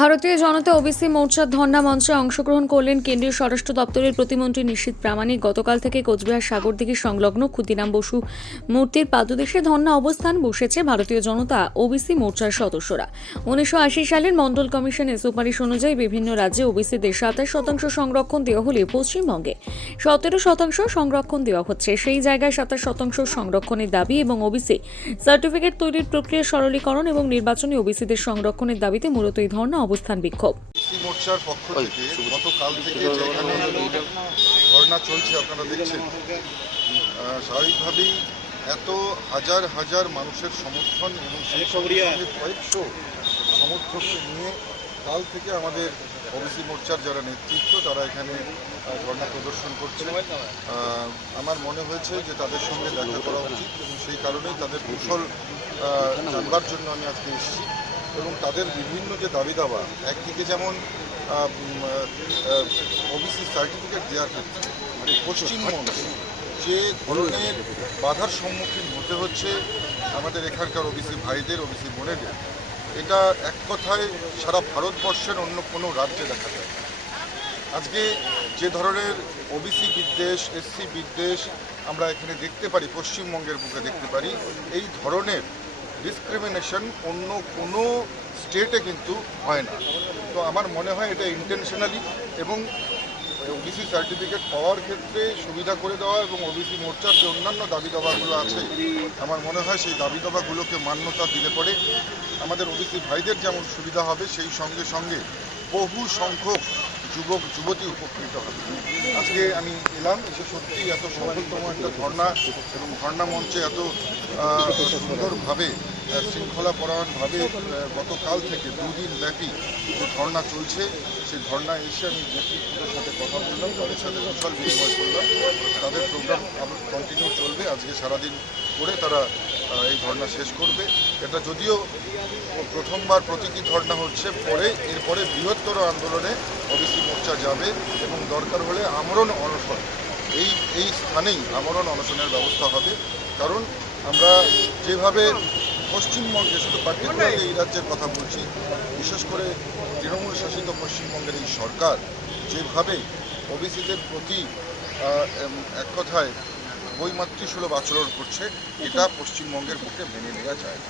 ভারতীয় জনতা ওবিসি মোর্চার ধর্ণা মঞ্চে অংশগ্রহণ করলেন কেন্দ্রীয় স্বরাষ্ট্র দপ্তরের প্রতিমন্ত্রী নিশীত প্রামাণিক। গতকাল থেকে কোচবিহার সাগরদিঘি সংলগ্ন ক্ষুদিরাম বসু মূর্তির পাদদেশে ধর্ণা অবস্থান বসেছে ভারতীয় জনতা ওবিসি মোর্চার সদস্যরা। উনিশশো আশি সালের মন্ডল কমিশনের সুপারিশ অনুযায়ী বিভিন্ন রাজ্যে ওবিসিদের সাতাশ শতাংশ সংরক্ষণ দেওয়া হলে পশ্চিমবঙ্গে সতেরো শতাংশ সংরক্ষণ দেওয়া হচ্ছে। সেই জায়গায় সাতাশ শতাংশ সংরক্ষণের দাবি এবং ওবিসি সার্টিফিকেট তৈরির প্রক্রিয়া সরলীকরণ এবং নির্বাচনী ওবিসিদের সংরক্ষণের দাবিতে মূলত এই ধর্ণা অবস্থান বিক্ষোভ। মোর্চার পক্ষ থেকে গতকাল থেকে যেখানে ধর্ণা চলছে, আপনারা দেখছেন স্বাভাবিকভাবেই এত হাজার হাজার মানুষের সমর্থন এবং সেই সঙ্গে কয়েকশো সমর্থককে নিয়ে কাল থেকে আমাদের ওবিসি মোর্চার যারা নেতৃত্ব, তারা এখানে ধর্ণা প্রদর্শন করছে। আমার মনে হয়েছে যে তাদের সঙ্গে দেখা করা উচিত এবং সেই কারণেই তাদের কৌশল জানবার জন্য আমি আজকে এসেছি। এবং তাদের বিভিন্ন যে দাবি দাবা একদিকে যেমন ওবিসি সার্টিফিকেট দেওয়ার ক্ষেত্রে মানে পশ্চিমবঙ্গে, যে ধরনের বাধার সম্মুখীন হতে হচ্ছে আমাদের এখানকার ওবিসি ভাইদের ওবিসি বোনেদের এটা এক কথায় সারা ভারতবর্ষের অন্য কোনো রাজ্যে দেখা যায়। আজকে যে ধরনের ওবিসি বিদ্বেষ এসসি বিদ্বেষ আমরা এখানে দেখতে পারি, পশ্চিমবঙ্গের বুকে দেখতে পারি, এই ধরনের ডিসক্রিমিনেশন অন্য কোনো স্টেটে কিন্তু হয় না। তো আমার মনে হয় এটা ইন্টেনশনালি এবং ওবিসি সার্টিফিকেট পাওয়ার ক্ষেত্রে সুবিধা করে দেওয়া এবং ওবিসি মোর্চার যে অন্যান্য দাবি দাবাগুলো আছে, আমার মনে হয় সেই দাবি দাবাগুলোকে মান্যতা দিলে পরে আমাদের ওবিসি ভাইদের যেমন সুবিধা হবে, সেই সঙ্গে সঙ্গে বহু সংখ্যক যুবক যুবতী উপকৃত হবে। আজকে আমি এলাম, এসে সত্যি এত সফলতম একটা ধর্ণা এবং ধর্ণা মঞ্চে এত সুন্দরভাবে শৃঙ্খলাপরায়ণভাবে গতকাল থেকে দুদিন ব্যাপী যে ধর্ণা চলছে, সেই ধর্ণা এসে আমি নেতৃত্বের সাথে কথা বললাম, তাদের সাথে কুশল বিনিময় করলাম, তাদের প্রোগ্রাম কন্টিনিউ চলবে, আজকে সারাদিন করে তারা এই ধর্ণা শেষ করবে। এটা যদিও প্রথমবার প্রতীকী ধর্ণা হচ্ছে, পরে এরপরে বৃহত্তর আন্দোলনে ওবিসি মোর্চা যাবে এবং দরকার হলে আমরণ অনশন, এই এই স্থানেই আমরণ অনশনের ব্যবস্থা হবে। কারণ আমরা যেভাবে পশ্চিমবঙ্গে, শুধু পার্টিকুলারলি এই রাজ্যের কথা বলছি, বিশেষ করে তৃণমূল শাসিত পশ্চিমবঙ্গের এই সরকার, যেভাবে ওবিসিদের প্রতি এক কথায় বৈমাতৃসুলভ আচরণ করছে এটা পশ্চিমবঙ্গের বুকে মেনে নেওয়া যায়।